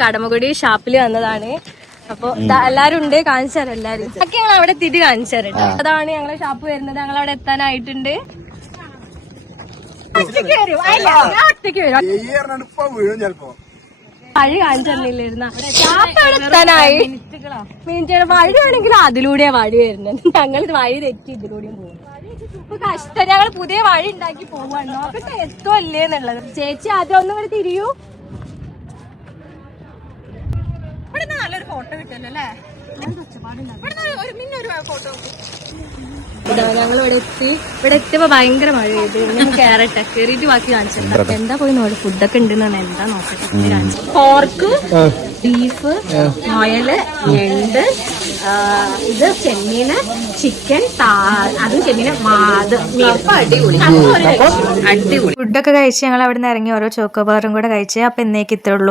കടമക്കുടി ഷാപ്പിൽ വന്നതാണ്. അപ്പൊ എല്ലാരും ഉണ്ട്, കാണിച്ചു തരാം. എല്ലാരും ഒക്കെ ഞങ്ങൾ അവിടെ എത്തിയിട്ട് കാണിച്ചു തരാം. അതാണ് ഞങ്ങളെ ഷാപ്പ് വരുന്നത്. ഞങ്ങൾ അവിടെ എത്താനായിട്ടുണ്ട്. ഒറ്റയ്ക്ക് വരും, ഞാൻ ഒറ്റയ്ക്ക് വരും. വഴി കാണിച്ചു തന്നില്ലായിരുന്ന ഷാപ്പ് അവിടെ എത്താനായി. മിനിറ്റ് വഴിയാണെങ്കിൽ അതിലൂടെയാ വഴി വരുന്നത്. ഞങ്ങൾ വഴി തെറ്റി ഇതിലൂടെയും പോകും. ഇപ്പൊ കഷ്ടം. ഞങ്ങൾ പുതിയ വഴി ഉണ്ടാക്കി പോവാണ്. നോക്കട്ടെ എത്തുമല്ലേ എന്നുള്ളത്. ചേച്ചി ആദ്യം ഒന്നും കൂടി തിരിയൂ. ഇവിടെ നല്ലൊരു ഫോട്ടോ കിട്ടല്ലോ അല്ലേ? ഞങ്ങൾ ഇവിടെ എത്തിയപ്പോ ഭയങ്കര മഴ പെയ്തു. ഞാൻ കേറട്ടെ, കേറിയിട്ട് ബാക്കി കാണിച്ചിട്ടുണ്ട്. എന്താ പോയി നോക്കി ഫുഡൊക്കെ ഉണ്ടെന്നാണ്. എന്താ നോക്കട്ടെ. പോർക്ക്, ബീഫ്, മുയല്, ഞണ്ട്, ഇത് ചെമ്മീന്, ചിക്കൻ, അതും ചെമ്മീന്, അടിപൊളി അടിപൊളി. ഫുഡൊക്കെ കഴിച്ച് ഞങ്ങൾ അവിടെ നിന്ന് ഇറങ്ങി ഓരോ ചോക്കോബാറും കൂടെ കഴിച്ച്. അപ്പൊ എന്നേക്ക് ഇത്രേ ഉള്ളൂ.